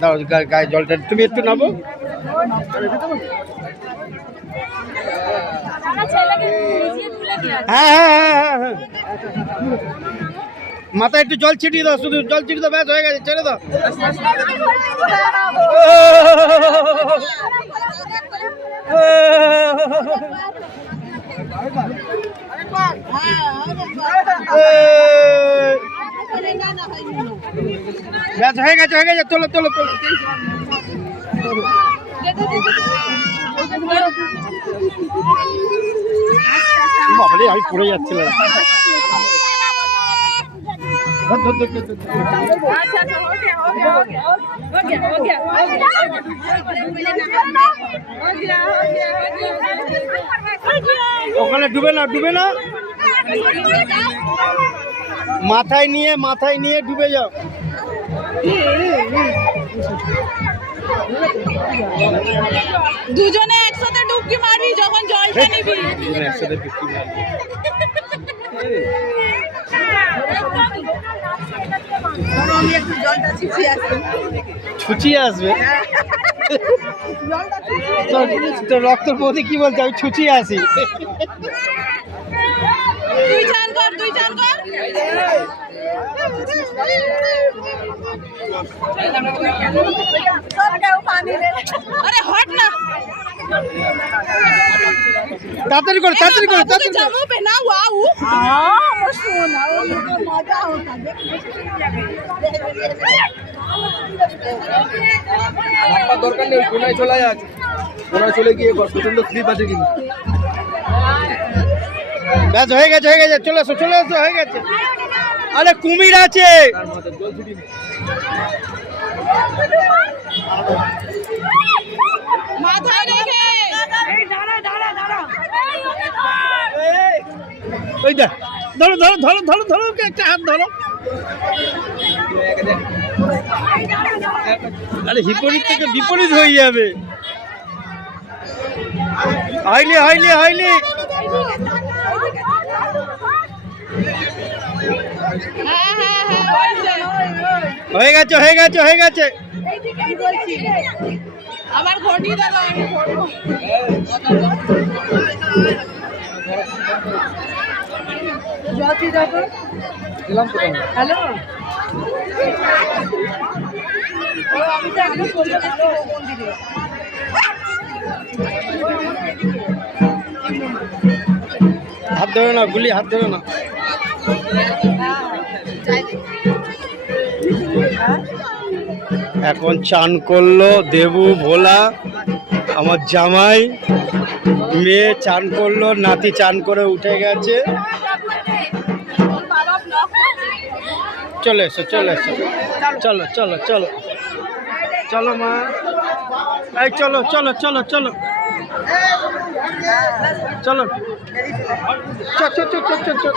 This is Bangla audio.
দাও গায়ে জলটা তুমি একটু নাবো। হ্যাঁ হ্যাঁ হ্যাঁ হ্যাঁ, মাথায় একটু জল ছিটিয়ে দাও, শুধু জল ছিটিয়ে দাও, ব্যাস হয়ে গেছে, ছেড়ে দাও। ব্যাস হয়ে গেছে, হয়ে গেছে, তোলো তোলো তোলো। বাবারে আমি পড়ে যাচ্ছিলাম। ওখানে ডুবে না, ডুবে না, মাথায় নিয়ে ডুবে যাও। দুজনে একসাথে ডুবকি মারবি যখন জলটা নিবি। একসাথে ডুবকি মারবি। ছুচিয়ে আসবে তো রক্তর প্রতি কি বলছে, আমি ছুচিয়ে আসি। তুই চান কর, তুই চান কর। আরে হট না, তাড়াতাড়ি করে, তাড়াতাড়ি করে, তাড়াতাড়ি করে। জামা পহনা ওয়াও সোনা, মজা होता দরকার নেই, কোনায় চলে যাচ্ছে, কোনায় চলে গিয়ে প্রচন্ড স্লিপ আছে কিন্তু। ব্যাস হয়ে গেছে, হয়ে গেছে, চলে এসো, চলে এসো, হয়ে গেছে। আরে কুমির আছে। মাথায় রেখে ওই দা, ধরো ধরো ধরো ধরো ধরো, ওকে একটা হাত ধরো। আরে বিপরীত থেকে বিপরীত হয়ে যাবে। হয়নি হয়নি হয়নি। হয়ে গেছে, হয়ে গেছে, হয়ে গেছে। আমার ঘটি দাদা, আমি করবো। হ্যালো, আমি তো আগে চলে যাচ্ছি মন্দিরে। হাত ধরো না, গুলি হাত ধরো না। এখন চান করলো দেবু, ভোলা, আমার জামাই, মেয়ে চান করলো, নাতি চান করে উঠে গেছে। চলে এসো, চলে এসো, চলো চলো চলো চলো মা, এই চলো চলো চলো চলো চলো, চল চল চল চল চল।